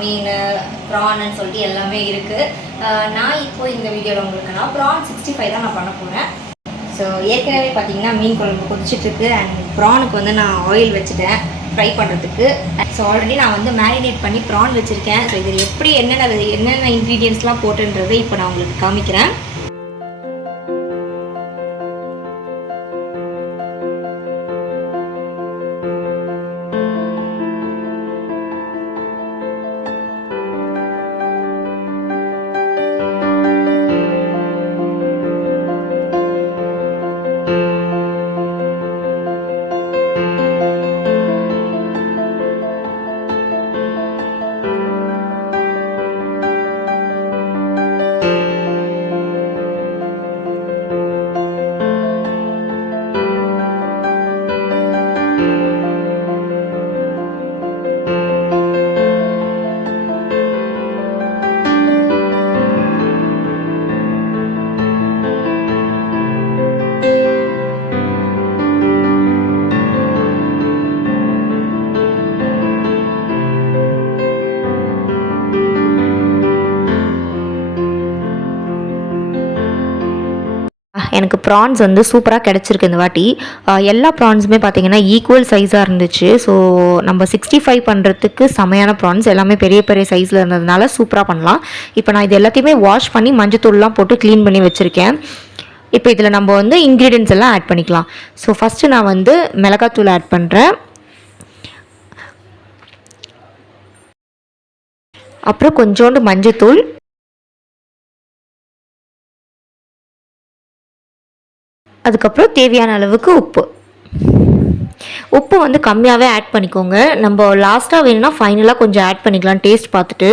மீன் ப்ரான்னு சொல்லிட்டு எல்லாமே இருக்குது. நான் இப்போது இந்த வீடியோவில் உங்களுக்கு நான் ப்ரான் 65 தான் நான் பண்ண போகிறேன். ஸோ ஏற்கனவே பார்த்தீங்கன்னா மீன் குழம்பு கொதிச்சிட்ருக்கு அண்ட் ப்ரானுக்கு வந்து நான் ஆயில் வச்சுட்டேன் ஃப்ரை பண்ணுறதுக்கு. ஸோ ஆல்ரெடி நான் வந்து மேரினேட் பண்ணி ப்ரான் வச்சுருக்கேன். ஸோ இதில் எப்படி என்னென்ன இன்க்ரீடியன்ட்ஸ்லாம் போட்டுன்றதை இப்போ நான் உங்களுக்கு காமிக்கிறேன். எனக்கு ப்ரான்ஸ் வந்து சூப்பராக கிடச்சிருக்கு இந்த வாட்டி. எல்லா ப்ரான்ஸுமே பார்த்திங்கன்னா ஈக்குவல் சைஸாக இருந்துச்சு. ஸோ நம்ம 65 பண்ணுறதுக்கு செமையான ப்ரான்ஸ் எல்லாமே பெரிய பெரிய சைஸில் இருந்ததுனால சூப்பராக பண்ணலாம். இப்போ நான் இது எல்லாத்தையுமே வாஷ் பண்ணி மஞ்சத்தூள்லாம் போட்டு க்ளீன் பண்ணி வச்சுருக்கேன். இப்போ இதில் நம்ம வந்து இன்க்ரீடியன்ட்ஸ் எல்லாம் ஆட் பண்ணிக்கலாம். ஸோ ஃபஸ்ட்டு நான் வந்து மிளகாத்தூள் ஆட் பண்ணுறேன். அப்புறம் கொஞ்சோண்டு மஞ்சத்தூள், அதுக்கப்புறம் தேவையான அளவுக்கு உப்பு வந்து கம்மியாகவே ஆட் பண்ணிக்கோங்க. நம்ம லாஸ்ட்டாக வேணும்னா ஃபைனலாக கொஞ்சம் ஆட் பண்ணிக்கலாம் டேஸ்ட் பார்த்துட்டு.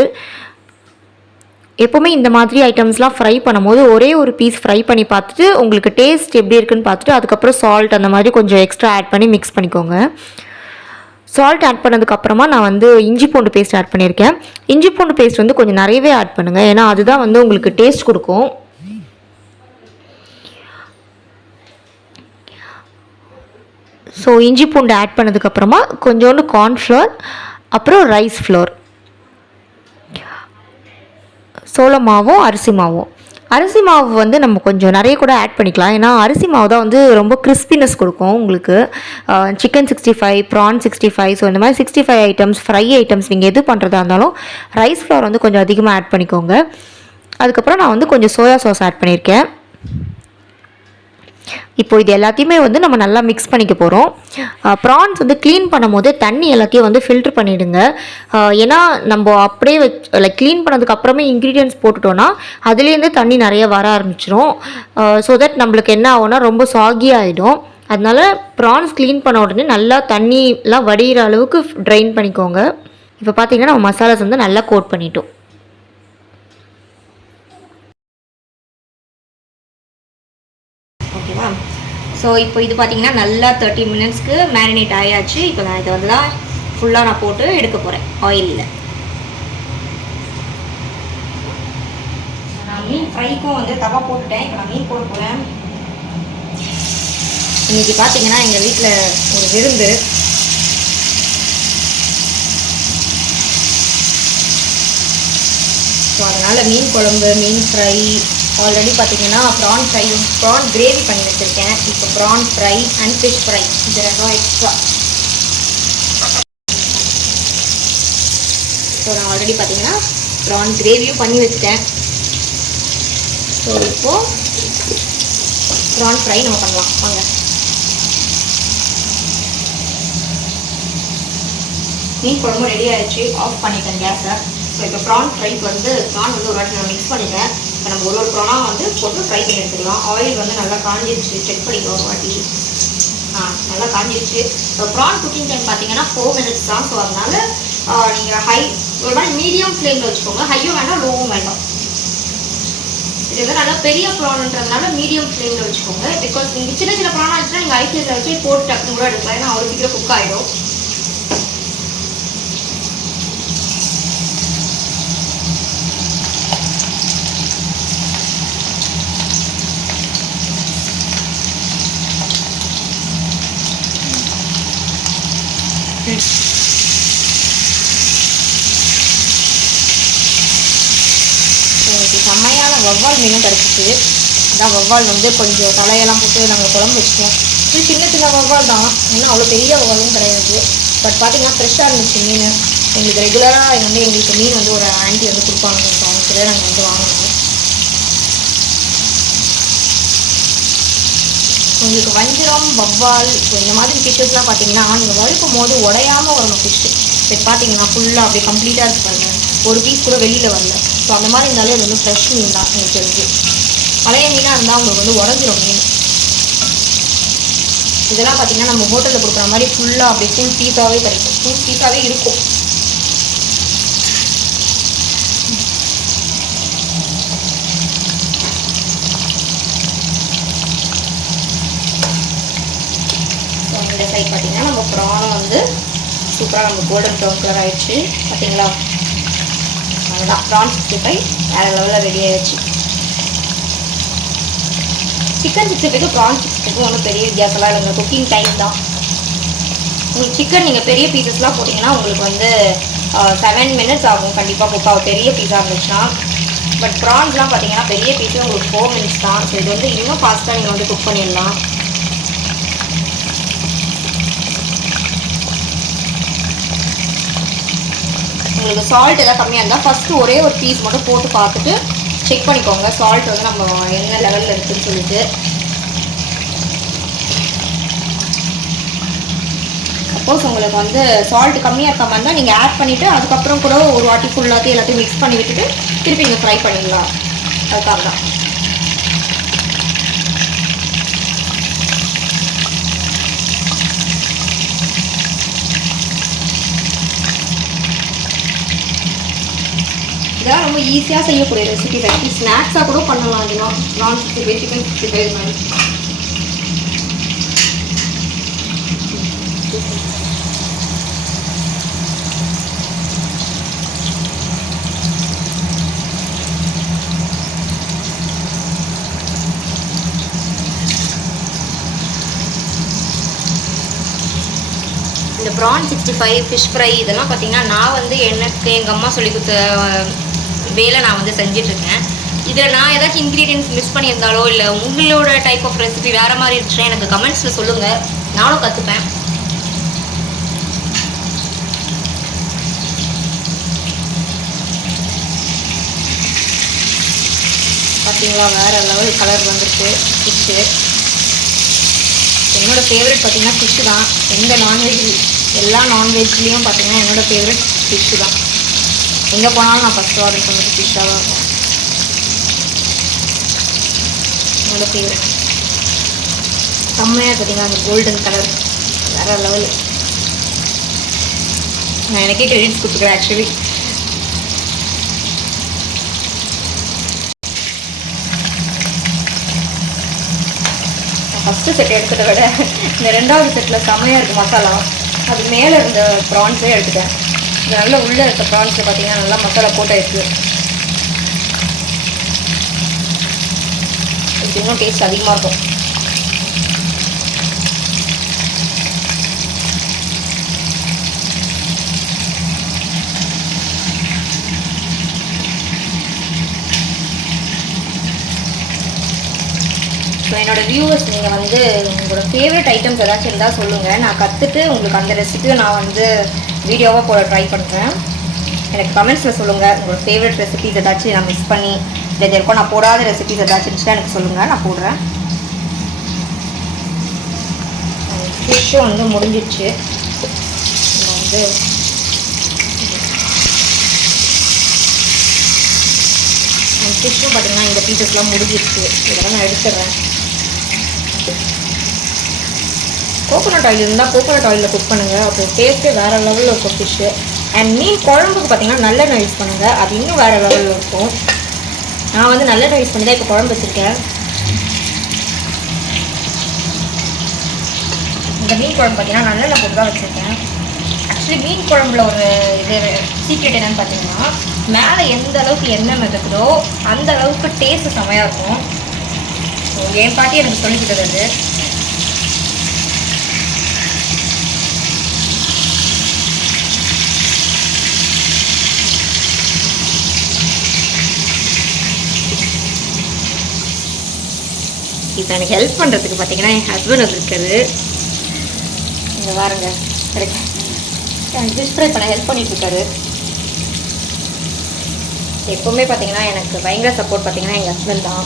எப்போவுமே இந்த மாதிரி ஐட்டம்ஸ்லாம் ஃப்ரை பண்ணும்போது ஒரே ஒரு பீஸ் ஃப்ரை பண்ணி பார்த்துட்டு உங்களுக்கு டேஸ்ட் எப்படி இருக்குன்னு பார்த்துட்டு அதுக்கப்புறம் சால்ட் அந்த மாதிரி கொஞ்சம் எக்ஸ்ட்ரா ஆட் பண்ணி மிக்ஸ் பண்ணிக்கோங்க. சால்ட் ஆட் பண்ணதுக்கப்புறமா நான் வந்து இஞ்சி பூண்டு பேஸ்ட் ஆட் பண்ணியிருக்கேன். இஞ்சி பூண்டு பேஸ்ட் வந்து கொஞ்சம் நிறையவே ஆட் பண்ணுங்கள், ஏன்னா அதுதான் வந்து உங்களுக்கு டேஸ்ட் கொடுக்கும். ஸோ இஞ்சி பூண்டு ஆட் பண்ணதுக்கப்புறமா கொஞ்சோண்டு கார்ன்ஃப்ளவர், அப்புறம் ரைஸ் ஃப்ளோர், சோள மாவும் அரிசி மாவு வந்து நம்ம கொஞ்சம் நிறைய கூட ஆட் பண்ணிக்கலாம். ஏன்னா அரிசி மாவு தான் வந்து ரொம்ப கிறிஸ்பினஸ் கொடுக்கும் உங்களுக்கு. சிக்கன் 65, ப்ரான் 65, ஸோ இந்த மாதிரி 65 ஐட்டம்ஸ், ஃப்ரை ஐட்டம்ஸ் நீங்கள் எது பண்ணுறதா இருந்தாலும் ரைஸ் ஃப்ளோர் வந்து கொஞ்சம் அதிகமாக ஆட் பண்ணிக்கோங்க. அதுக்கப்புறம் நான் வந்து கொஞ்சம் சோயா சாஸ் ஆட் பண்ணியிருக்கேன். இப்போ இது எல்லாத்தையுமே வந்து நம்ம நல்லா மிக்ஸ் பண்ணிக்க போகிறோம். ப்ரான்ஸ் வந்து க்ளீன் பண்ணும் போது தண்ணி எல்லாத்தையும் வந்து ஃபில்ட்ரு பண்ணிவிடுங்க. ஏன்னா நம்ம அப்படியே க்ளீன் பண்ணதுக்கு அப்புறமே இன்க்ரீடியன்ட்ஸ் போட்டுட்டோன்னா அதுலேருந்து தண்ணி நிறைய வர ஆரம்பிச்சிடும். ஸோ தட் நம்மளுக்கு என்ன ஆகும்னா ரொம்ப சாகி ஆகிடும். அதனால ப்ரான்ஸ் க்ளீன் பண்ண உடனே நல்லா தண்ணிலாம் வடிகிற அளவுக்கு ட்ரைன் பண்ணிக்கோங்க. இப்போ பார்த்திங்கன்னா நம்ம மசாலாஸ் வந்து நல்லா கோட் பண்ணிட்டோம். ஓகேவா? ஸோ இப்போ இது பார்த்திங்கன்னா நல்லா 30 மினிட்ஸ்க்கு மேரினேட் ஆயாச்சு. இப்போ நான் இதை வந்து தான் ஃபுல்லாக நான் போட்டு எடுக்க போகிறேன் ஆயிலில். நான் மீன் ஃப்ரைக்கும் வந்து தவா போட்டுட்டேன். இப்போ நான் மீன் போட போகிறேன். இன்றைக்கி பார்த்திங்கன்னா எங்கள் வீட்டில் ஒரு விருந்து. ஸோ அதனால் மீன் குழம்பு, மீன் ஃப்ரை, ஆல்ரெடி பார்த்திங்கன்னா ப்ரான் கிரேவி பண்ணி வச்சுருக்கேன். இப்போ PRAN fry and fish fry இது ரெண்டும் எக்ஸ்ட்ரா. ஸோ நான் ஆல்ரெடி பார்த்திங்கன்னா ப்ரான் கிரேவியும் பண்ணி வச்சுட்டேன். ஸோ இப்போது ப்ரான் ஃப்ரை நம்ம பண்ணலாம் வாங்க. மீன் குழம்பு ரெடி ஆகிடுச்சு. ஆஃப் பண்ணிட்டேன் கேஸை. ஸோ இப்போ ப்ரான் ஃப்ரைக்கு வந்து ப்ரான் வந்து ஒரு வாட்டி நான் மிக்ஸ் பண்ணிட்டேன். இப்போ நம்ம ஒரு ப்ரானாக வந்து போட்டு ஃப்ரை பண்ணி எடுத்துக்கலாம். ஆயில் வந்து நல்லா காஞ்சிருச்சு, செக் பண்ணிக்கலாம் ஒரு வாட்டி. நல்லா காஞ்சிருச்சு. இப்போ ப்ரான் குக்கிங் டைம் பார்த்தீங்கன்னா 4 மினிட்ஸ் தான். ஸோ அதனால் நீங்கள் ஒரு மாதிரி மீடியம் ஃப்ளேமில் வச்சுக்கோங்க. ஹையும் வேண்டாம், லோவும் வேண்டாம். இது வந்து நல்லா பெரிய ப்ரான்ன்றதுனால மீடியம் ஃப்ளேமில் வச்சுக்கோங்க. பிகாஸ் நீங்கள் சின்ன சின்ன ப்ரானாக இருந்துச்சுன்னா நீங்கள் ஐஸ் ஃப்ளேமில் வச்சு போட்டு டக்குன்னு கூட எடுக்கலாம். ஏன்னா அவ்வளோ சீக்கிரம் குக் ஆகிடும். வவ்வால் மீனும் கிடச்சிச்சு. அதான் வவ்வால் வந்து கொஞ்சம் தலையெல்லாம் போட்டு நாங்கள் குழம்பு வச்சுட்டோம். இது சின்ன சின்ன வவ்வால் தான், இன்னும் அவ்வளோ பெரிய வவ்வாலும் கிடையாது. பட் பார்த்திங்கன்னா ஃப்ரெஷ்ஷாக இருந்துச்சு மீன். எங்களுக்கு ரெகுலராக வந்து எங்களுக்கு மீன் வந்து ஒரு ஆண்டி வந்து கொடுப்பாங்க, அவங்களுக்கு நாங்கள் வந்து வாங்கணும். உங்களுக்கு வஞ்சிரம், வவ்வால், ஸோ இந்த மாதிரி ஃபிஷ்ஷஸ்லாம் பார்த்தீங்கன்னா நீங்கள் வறுக்கும் போது உடையாமல் வரணும் ஃபிஷ்ஷு. இப்போ பார்த்தீங்கன்னா ஃபுல்லாக அப்படியே கம்ப்ளீட்டாக இருக்கு பாருங்க, ஒரு பீஸ் கூட வெளியில் வரல. ஸோ அந்த மாதிரி இருந்தாலே அது வந்து ஃப்ரெஷ் மீன் தான். எனக்கு தெரிஞ்சு பழைய மீனாக இருந்தால் உங்களுக்கு வந்து உடஞ்சிரும் மீன். இதெல்லாம் பார்த்தீங்கன்னா நம்ம ஹோட்டலில் கொடுக்குற மாதிரி ஃபுல்லாக அப்படியே ஃபுல் பீஸாகவே கிடைக்கும், ஃபுல் பீஸாகவே இருக்கும். இந்த சைட் பார்த்தீங்கன்னா நம்ம ப்ரானும் வந்து சூப்பராக நம்ம கோல்டன் ப்ரௌன் கலர் ஆகிடுச்சு பார்த்தீங்களா. அதுதான் ப்ரான் 65 வேறு லெவலில் ரெடி ஆகிடுச்சு. சிக்கன் 65க்கு ப்ரான் 65க்கும் ஒன்றும் பெரிய வித்தியாசம்லாம் இல்லைங்க, குக்கிங் டைம் தான். உங்களுக்கு சிக்கன் நீங்கள் பெரிய பீசஸ்லாம் போட்டிங்கன்னா உங்களுக்கு வந்து 7 minutes ஆகும் கண்டிப்பாக குக்காக, பெரிய பீஸாக இருந்துச்சுன்னா. பட் ப்ரான்ஸ்லாம் பார்த்தீங்கன்னா பெரிய பீஸே உங்களுக்கு 4 minutes தான். ஸோ இது வந்து இன்னும் ஃபாஸ்ட்டாக நீங்கள் வந்து குக் பண்ணிடலாம். உங்களுக்கு சால்ட் எதாவது கம்மியாக இருந்தால் ஃபஸ்ட்டு ஒரே ஒரு பீஸ் மட்டும் போட்டு பார்த்துட்டு செக் பண்ணிக்கோங்க சால்ட் வந்து நம்ம என்ன லெவலில் இருக்குதுன்னு சொல்லிட்டு. சப்போஸ் உங்களுக்கு வந்து சால்ட் கம்மியாக இருக்க மாதிரி இருந்தால் நீங்கள் ஆட் பண்ணிவிட்டு அதுக்கப்புறம் கூட ஒரு வாட்டி ஃபுல்லாத்தையும் எல்லாத்தையும் மிக்ஸ் பண்ணி விட்டுட்டு திருப்பி நீங்கள் ஃப்ரை பண்ணிடலாம். அதுக்காக தான். இதெல்லாம் ரொம்ப ஈஸியாக செய்யக்கூடிய ரெசிபி. ஆக்சுவலி ஸ்நாக்ஸாக கூட பண்ணலாம். அதெல்லாம் ப்ரான் 65, சிக்கன் 65 மாதிரி. இந்த ப்ரான் 65 ஃபிஷ் ஃப்ரை இதெல்லாம் பார்த்தீங்கன்னா நான் வந்து எனக்கு எங்கள் அம்மா சொல்லி கொடுத்த வேலை நான் வந்து செஞ்சிட்ருக்கேன். இதில் நான் ஏதாச்சும் இன்க்ரீடியன்ஸ் மிஸ் பண்ணியிருந்தாலோ இல்லை உங்களோட டைப் ஆஃப் ரெசிபி வேறு மாதிரி இருந்துச்சுன்னா எனக்கு கமெண்ட்ஸில் சொல்லுங்கள், நானும் கற்றுப்பேன். பார்த்தீங்களா வேறு லெவல் கலர் வந்துருக்கு ஃபிஷ்ஷு. என்னோடய ஃபேவரட் பார்த்தீங்கன்னா ஃபிஷ்ஷு தான். எந்த நான்வெஜ் எல்லா நான்வெஜ்லேயும் பார்த்தீங்கன்னா என்னோடய ஃபேவரட் ஃபிஷ்ஷு தான். எங்கே போனாலும் நான் ஃபஸ்ட்டு ஆர்டர் பண்ணுறது ஃபிஷ்ஷாக தான் இருக்கும். என்னோடய ஃபேவரட் செம்மையாக பார்த்தீங்கன்னா அந்த கோல்டன் கலர் வேறு லெவல். நான் எனக்கே கிரெடிட்ஸ் கொடுத்துக்கிறேன் ஆக்சுவலி. ஃபஸ்ட்டு செட் எடுக்கிறத விட இந்த ரெண்டாவது செட்டில் செம்மையாக இருக்குது மசாலா. அது மேலே இருந்த ப்ரான்ஸே எடுத்துட்டேன். இது நல்லா உள்ளே இருக்க ப்ரான்ஸில் பார்த்தீங்கன்னா நல்லா மசாலா போட்டு இருக்குது. இது இன்னும் டேஸ்ட் அதிகமாக இருக்கும். ஸோ என்னோடய வியூவர்ஸ் நீங்கள் வந்து உங்களோட ஃபேவரட் ஐட்டம்ஸ் ஏதாச்சும் இருந்தால் சொல்லுங்கள். நான் கற்றுட்டு உங்களுக்கு அந்த ரெசிபியை நான் வந்து வீடியோவாக போட ட்ரை பண்ணுறேன். எனக்கு கமெண்ட்ஸில் சொல்லுங்கள் உங்களோட ஃபேவரட் ரெசிபிஸ் ஏதாச்சும் நான் மிஸ் பண்ணி இல்லை இருக்கும் நான் போடாத ரெசிபிஸ் ஏதாச்சும் இருந்துச்சுன்னா எனக்கு சொல்லுங்கள், நான் போடுறேன். ஃபிஷ்ஷும் வந்து முடிஞ்சிடுச்சு. நம்ம வந்து ஃபிஷ்ஷும் பார்த்தீங்கன்னா இந்த பீசஸ்லாம் முடிஞ்சிடுச்சு. இதெல்லாம் நான் எடுத்துடுறேன். கோகோனட் ஆயில் இருந்தால் கோகோனட் ஆயிலில் குக் பண்ணுங்கள், அப்புறம் டேஸ்ட்டே வேறு லெவலில் இருக்கும் ஃபிஷ்ஷு. அண்ட் மீன் குழம்புக்கு பார்த்தீங்கன்னா நல்லெண்ணெய் யூஸ் பண்ணுங்கள், அது இன்னும் வேறு லெவலில் இருக்கும். நான் வந்து நல்லெண்ணெய் யூஸ் பண்ணி தான் இப்போ குழம்பு வச்சுருக்கேன். இந்த மீன் குழம்பு பார்த்தீங்கன்னா நல்லெண்ணெய் போட்டு தான் வச்சுருக்கேன். ஆக்சுவலி மீன் குழம்புல ஒரு இது சீக்ரெட் என்னென்னு பார்த்தீங்கன்னா மேலே எந்த அளவுக்கு எண்ணெய் மிதக்குதோ அந்த அளவுக்கு டேஸ்ட்டு செமையாக இருக்கும். ஸோ என் பாட்டி எனக்கு சொல்லிக்கிட்டது அது. இப்போ எனக்கு ஹெல்ப் பண்ணுறதுக்கு பார்த்தீங்கன்னா என் ஹஸ்பண்ட் வந்துருக்காரு. இங்கே பாருங்க, எனக்கு ஃபிஷ் ஃப்ரை பண்ண ஹெல்ப் பண்ணிகிட்ருக்காரு. எப்போவுமே பார்த்தீங்கன்னா எனக்கு பயங்கர சப்போர்ட் பார்த்தீங்கன்னா எங்கள் ஹஸ்பண்ட் தான்.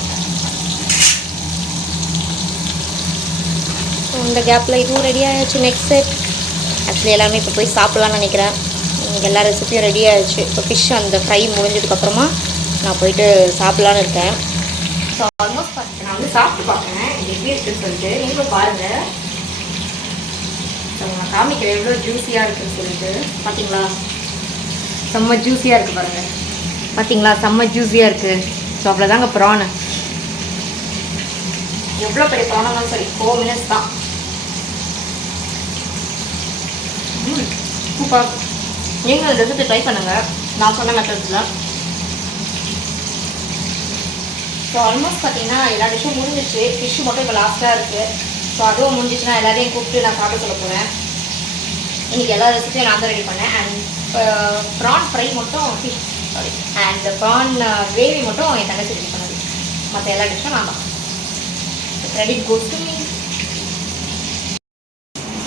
இந்த கேப்பில் இதுவும் ரெடி ஆகிடுச்சு. நெக்ஸ்ட் செட் ஆக்சுவலி எல்லாருமே இப்போ போய் சாப்பிட்லான்னு நினைக்கிறேன். எல்லா ரெசிப்பியும் ரெடி ஆகிடுச்சு. இப்போ ஃபிஷ் அந்த ஃப்ரை முடிஞ்சதுக்கப்புறமா நான் போயிட்டு சாப்பிட்லான்னு இருக்கேன். ஸோ ஆல்மோஸ்ட் நான் வந்து சாப்பிட்டு பார்க்குறேன் இது எப்படி இருக்குதுன்னு சொல்லிட்டு. நீங்களும் பாருங்கள். ஸோ நான் காமிக்கிறேன் எவ்வளோ ஜூஸியாக இருக்குதுன்னு சொல்லிட்டு. பார்த்தீங்களா, செம்ம ஜூஸியாக இருக்குது பாருங்கள். பார்த்தீங்களா, செம்ம ஜூஸியாக இருக்குது. ஸோ அவ்வளோதாங்க ப்ரான். எவ்வளோ பெரிய ப்ரானாலும் சரி 4 minutes தான். சூப்பர். நீங்கள் அந்த ரெசிபி ட்ரை பண்ணுங்கள் நான் சொன்ன மெத்தட்ஸில். ஸோ ஆல்மோஸ்ட் பார்த்தீங்கன்னா எல்லா டிஷ்ஷும் முடிஞ்சிச்சு. ஃபிஷ்ஷு மட்டும் இப்போ லாஸ்ட்டாக இருக்குது. ஸோ அதுவும் முடிஞ்சிச்சுன்னா எல்லாரையும் கூப்பிட்டு நான் சாப்பிட சொல்ல போகிறேன். இன்றைக்கி எல்லா ரெசிபியும் நான் தான் ரெடி பண்ணேன். அண்ட் ப்ரான் ஃப்ரை மட்டும் சாரி அண்ட் ப்ரான் கிரேவி மட்டும் என் தங்கச்சி ரெடி பண்ணது. மற்ற எல்லா டிஷ்ஷும் நான் தான். Credit goes to me.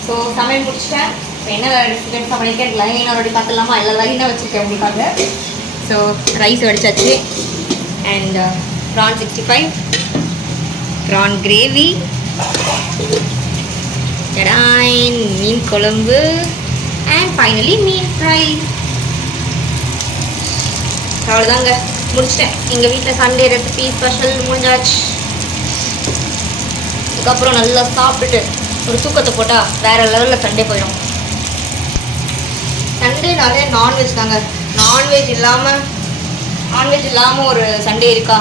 So சமையல் முடிச்சிட்டேன். இப்போ என்ன ரெசிபி பண்ணியிருக்கேன் லைனாக ரெடி பார்த்துலாமா? எல்லா லைனாக வச்சுருக்கேன் உங்களுக்காக. ஸோ ரைஸ் வடிச்சாச்சு. அண்ட் ப்ரான் 65, ப்ரான் கிரேவி, கடாயின் மீன் குழம்பு அண்ட் ஃபைனலி மீன் ஃப்ரை. அவ்வளோதாங்க, முடிச்சிட்டேன். எங்கள் வீட்டில் சண்டே ரெசிபி ஸ்பெஷல் முடிஞ்சாச்சு. அதுக்கப்புறம் நல்லா சாப்பிட்டுட்டு ஒரு தூக்கத்தை போட்டால் வேறு லெவலில் சண்டே போயிடும். சண்டேனாலே நான்வெஜ் தாங்க. நான்வெஜ் இல்லாமல் ஒரு சண்டே இருக்கா?